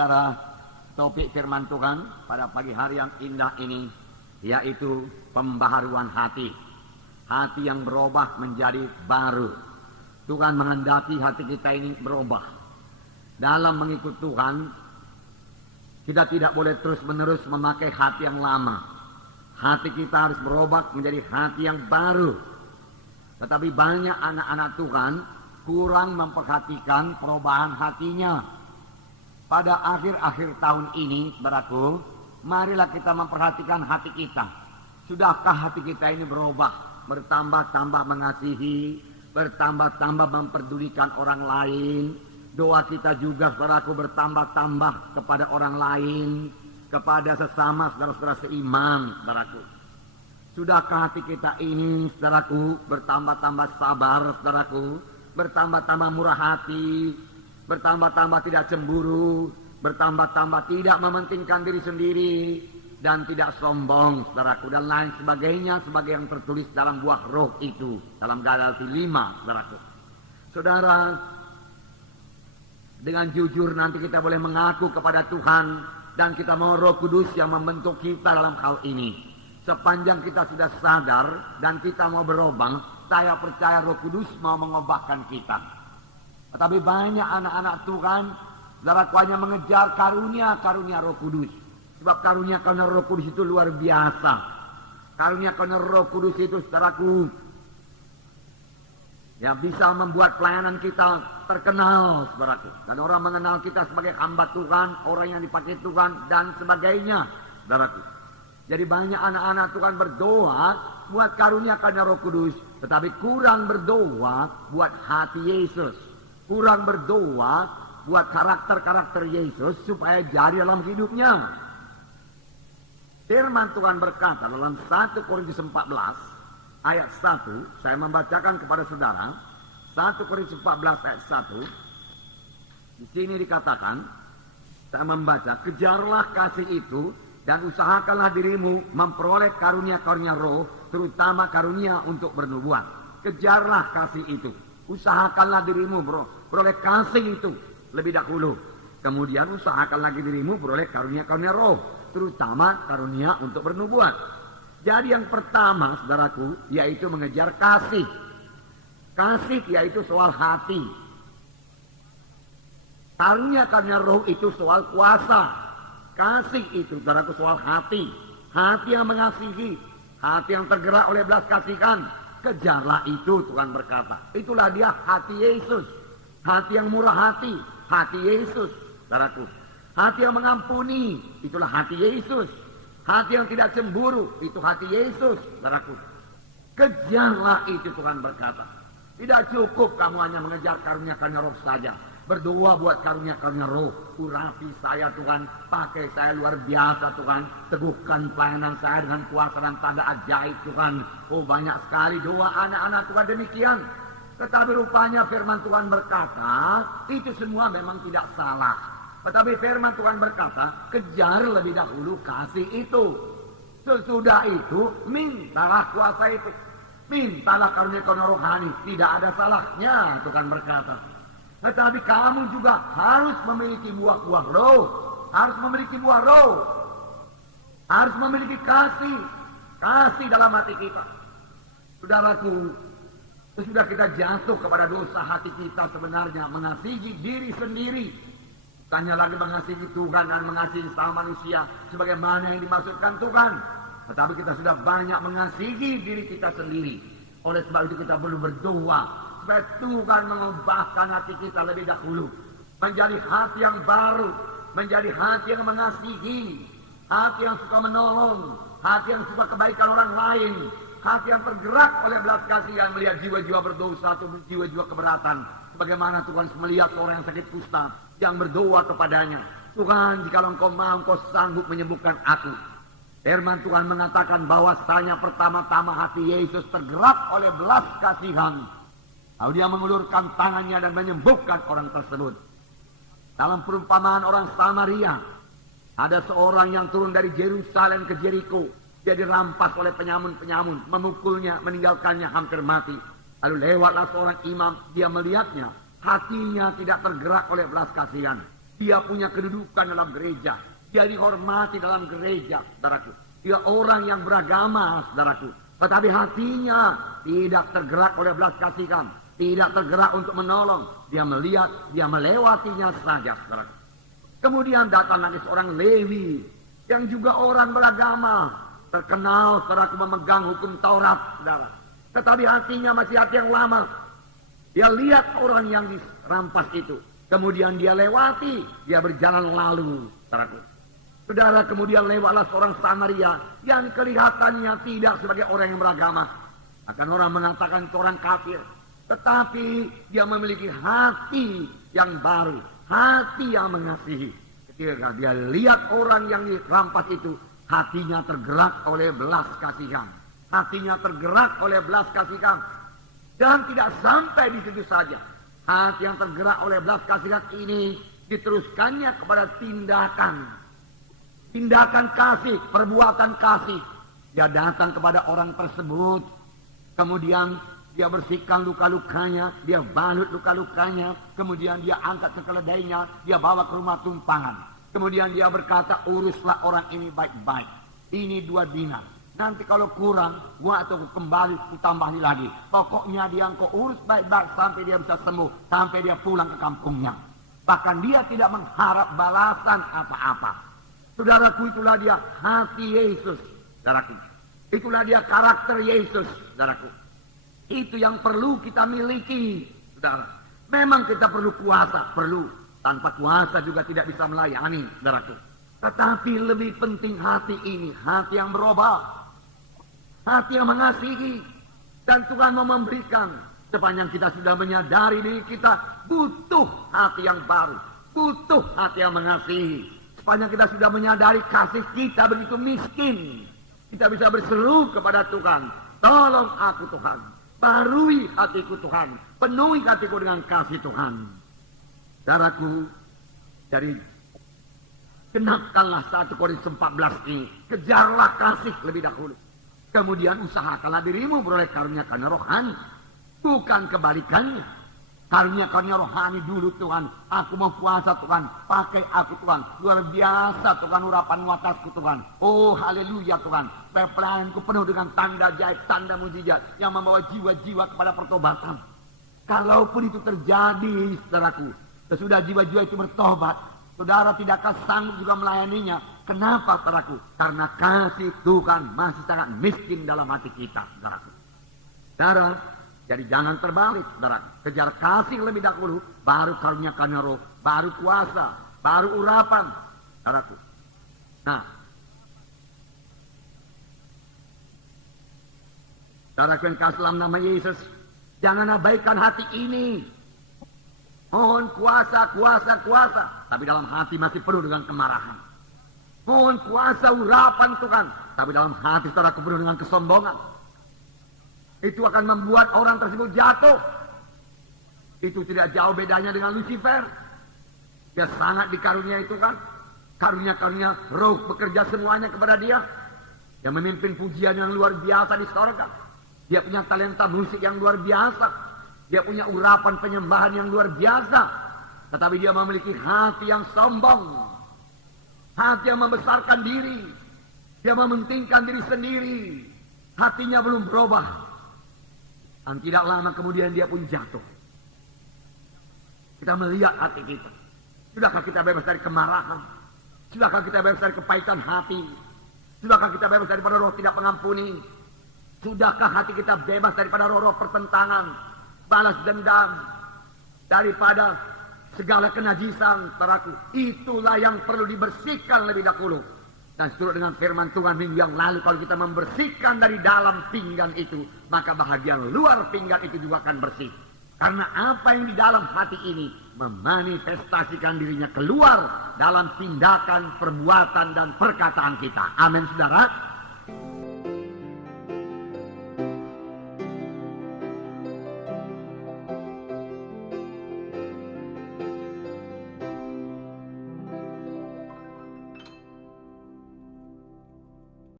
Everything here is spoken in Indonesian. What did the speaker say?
Saudara, topik firman Tuhan pada pagi hari yang indah ini yaitu pembaharuan hati. Hati yang berubah menjadi baru. Tuhan menghendaki hati kita ini berubah. Dalam mengikut Tuhan, kita tidak boleh terus-menerus memakai hati yang lama. Hati kita harus berubah menjadi hati yang baru. Tetapi banyak anak-anak Tuhan kurang memperhatikan perubahan hatinya. Pada akhir-akhir tahun ini, saudaraku, marilah kita memperhatikan hati kita. Sudahkah hati kita ini berubah? Bertambah-tambah mengasihi, bertambah-tambah memperdulikan orang lain. Doa kita juga, saudaraku, bertambah-tambah kepada orang lain, kepada sesama saudara-saudara seiman, saudaraku. Sudahkah hati kita ini, saudaraku, bertambah-tambah sabar, saudaraku, bertambah-tambah murah hati, bertambah-tambah tidak cemburu, bertambah-tambah tidak mementingkan diri sendiri, dan tidak sombong, saudaraku, dan lain sebagainya, sebagai yang tertulis dalam buah roh itu, dalam Galati 5, saudaraku. Saudara, dengan jujur nanti kita boleh mengaku kepada Tuhan, dan kita mau Roh Kudus yang membentuk kita dalam hal ini. Sepanjang kita sudah sadar, dan kita mau berubah, saya percaya Roh Kudus mau mengubahkan kita. Tetapi banyak anak-anak Tuhan, saudaraku, hanya mengejar karunia-karunia Roh Kudus. Sebab karunia-karunia Roh Kudus itu luar biasa. Karunia-karunia Roh Kudus itu, saudaraku, yang bisa membuat pelayanan kita terkenal, saudaraku. Dan orang mengenal kita sebagai hamba Tuhan, orang yang dipakai Tuhan, dan sebagainya, saudaraku. Jadi banyak anak-anak Tuhan berdoa buat karunia-karunia Roh Kudus, tetapi kurang berdoa buat hati Yesus. Kurang berdoa buat karakter-karakter Yesus supaya jadi dalam hidupnya. Firman Tuhan berkata dalam 1 Korintus 14 ayat 1, saya membacakan kepada saudara. 1 Korintus 14 ayat 1. Di sini dikatakan, saya membaca, kejarlah kasih itu dan usahakanlah dirimu memperoleh karunia-karunia roh, terutama karunia untuk bernubuat. Kejarlah kasih itu. Usahakanlah dirimu beroleh kasih itu lebih dahulu. Kemudian usahakan lagi dirimu beroleh karunia-karunia roh, terutama karunia untuk bernubuat. Jadi yang pertama, saudaraku, yaitu mengejar kasih. Kasih yaitu soal hati. Karunia-karunia roh itu soal kuasa. Kasih itu, saudaraku, soal hati. Hati yang mengasihi, hati yang tergerak oleh belas kasihan. Kejarlah itu, Tuhan berkata. Itulah dia hati Yesus. Hati yang murah hati Yesus, saudaraku. Hati yang mengampuni, itulah hati Yesus. Hati yang tidak cemburu, itu hati Yesus, saudaraku. Kejarlah itu, Tuhan berkata. Tidak cukup kamu hanya mengejar karunia-karunia roh saja. Berdoa buat karunia-karunia roh. Urapi saya, Tuhan. Pakai saya luar biasa, Tuhan. Teguhkan pelayanan saya dengan kuasa dan tanda ajaib, Tuhan. Oh, banyak sekali doa anak-anak Tuhan demikian. Tetapi rupanya firman Tuhan berkata, itu semua memang tidak salah. Tetapi firman Tuhan berkata, kejar lebih dahulu kasih itu. Sesudah itu, mintalah kuasa itu. Mintalah karunia-karunia rohani. Tidak ada salahnya, Tuhan berkata. Tetapi kamu juga harus memiliki buah-buah roh. Harus memiliki buah roh. Harus memiliki kasih. Kasih dalam hati kita. Saudaraku, sudah kita jatuh kepada dosa hati kita sebenarnya. Mengasihi diri sendiri. Tanya lagi mengasihi Tuhan dan mengasihi sama manusia. Sebagaimana yang dimaksudkan Tuhan. Tetapi kita sudah banyak mengasihi diri kita sendiri. Oleh sebab itu kita perlu berdoa. Supaya Tuhan mengubahkan hati kita lebih dahulu. Menjadi hati yang baru. Menjadi hati yang mengasihi. Hati yang suka menolong. Hati yang suka kebaikan orang lain. Hati yang tergerak oleh belas kasihan. Melihat jiwa-jiwa berdosa atau jiwa-jiwa keberatan. Bagaimana Tuhan melihat seorang yang sakit kusta. Yang berdoa kepadanya. Tuhan, jika engkau mau, engkau sanggup menyembuhkan aku. Firman Tuhan mengatakan bahwasanya pertama-tama hati Yesus tergerak oleh belas kasihan. Lalu dia mengulurkan tangannya dan menyembuhkan orang tersebut. Dalam perumpamaan orang Samaria, ada seorang yang turun dari Yerusalem ke Jericho. Dia dirampas oleh penyamun-penyamun, memukulnya, meninggalkannya hampir mati. Lalu lewatlah seorang imam, dia melihatnya. Hatinya tidak tergerak oleh belas kasihan. Dia punya kedudukan dalam gereja. Dia dihormati dalam gereja, saudaraku. Dia orang yang beragama, saudaraku. Tetapi hatinya tidak tergerak oleh belas kasihan. Tidak tergerak untuk menolong. Dia melihat, dia melewatinya saja, saudaraku. Kemudian datang lagi seorang Lewi. Yang juga orang beragama. Terkenal, saudaraku, memegang hukum Taurat, saudara. Tetapi hatinya masih hati yang lama. Dia lihat orang yang dirampas itu. Kemudian dia lewati, dia berjalan lalu, saudaraku. Saudara, kemudian lewatlah seorang Samaria yang kelihatannya tidak sebagai orang yang beragama. Akan orang mengatakan itu orang kafir. Tetapi dia memiliki hati yang baru, hati yang mengasihi. Ketika dia lihat orang yang dirampas itu, hatinya tergerak oleh belas kasihan. Hatinya tergerak oleh belas kasihan. Dan tidak sampai di situ saja. Hati yang tergerak oleh belas kasihan ini diteruskannya kepada tindakan. Tindakan kasih, perbuatan kasih. Dia datang kepada orang tersebut. Kemudian dia bersihkan luka-lukanya. Dia balut luka-lukanya. Kemudian dia angkat ke keledainya. Dia bawa ke rumah tumpangan. Kemudian dia berkata, uruslah orang ini baik-baik. Ini 2 dinar. Nanti kalau kurang, waktu kembali kutambahin lagi. Pokoknya dia engkau urus baik-baik sampai dia bisa sembuh. Sampai dia pulang ke kampungnya. Bahkan dia tidak mengharap balasan apa-apa. Saudaraku, itulah dia hati Yesus. Saudaraku, itulah dia karakter Yesus. Saudaraku, itu yang perlu kita miliki. Saudara, memang kita perlu kuasa. Perlu. Tanpa kuasa juga tidak bisa melayani. Saudaraku, tetapi lebih penting hati ini. Hati yang berubah. Hati yang mengasihi. Dan Tuhan mau memberikan. Sepanjang kita sudah menyadari diri kita butuh hati yang baru. Butuh hati yang mengasihi. Sepanjang kita sudah menyadari kasih kita begitu miskin. Kita bisa berseru kepada Tuhan. Tolong aku Tuhan. Barui hatiku Tuhan. Penuhi hatiku dengan kasih Tuhan. Saudaraku, dari genapkanlah 1 Korintus 14 ini. Kejarlah kasih lebih dahulu. Kemudian usahakanlah dirimu beroleh karunia-karunia rohani. Bukan kebalikannya. Karunia-karunia rohani dulu Tuhan. Aku mau puasa Tuhan. Pakai aku Tuhan. Luar biasa Tuhan urapanmu atasku Tuhan. Oh haleluya Tuhan. Pelayanku penuh dengan tanda jaib, tanda mujizat. Yang membawa jiwa-jiwa kepada pertobatan. Kalaupun itu terjadi saudaraku. Sesudah jiwa-jiwa itu bertobat. Saudara tidakkah sanggup juga melayaninya? Kenapa, saudaraku? Karena kasih Tuhan masih sangat miskin dalam hati kita, saudaraku. Saudara, jadi jangan terbalik, saudaraku. Kejar kasih lebih dahulu, baru karunia-karunia roh, baru kuasa, baru urapan, saudaraku. Nah, saudaraku yang kasih dalam nama Yesus, jangan abaikan hati ini. Mohon kuasa, kuasa, kuasa. Tapi dalam hati masih penuh dengan kemarahan. Mohon kuasa urapan Tuhan. Tapi dalam hati saudaraku penuh dengan kesombongan. Itu akan membuat orang tersebut jatuh. Itu tidak jauh bedanya dengan Lucifer. Dia sangat dikaruniai Tuhan. Karunia-karunia roh bekerja semuanya kepada dia. Dia memimpin pujian yang luar biasa di sorga. Dia punya talenta musik yang luar biasa. Dia punya urapan penyembahan yang luar biasa. Tetapi dia memiliki hati yang sombong. Hati yang membesarkan diri. Dia mementingkan diri sendiri. Hatinya belum berubah. Dan tidak lama kemudian dia pun jatuh. Kita melihat hati kita. Sudahkah kita bebas dari kemarahan? Sudahkah kita bebas dari kepahitan hati? Sudahkah kita bebas daripada roh tidak mengampuni? Sudahkah hati kita bebas daripada roh-roh pertentangan? Balas dendam, daripada segala kenajisan, saudaraku. Itulah yang perlu dibersihkan lebih dahulu. Dan seturut dengan firman Tuhan minggu yang lalu, kalau kita membersihkan dari dalam pinggan itu, maka bahagian luar pinggan itu juga akan bersih. Karena apa yang di dalam hati ini memanifestasikan dirinya keluar dalam tindakan, perbuatan, dan perkataan kita. Amin, saudara.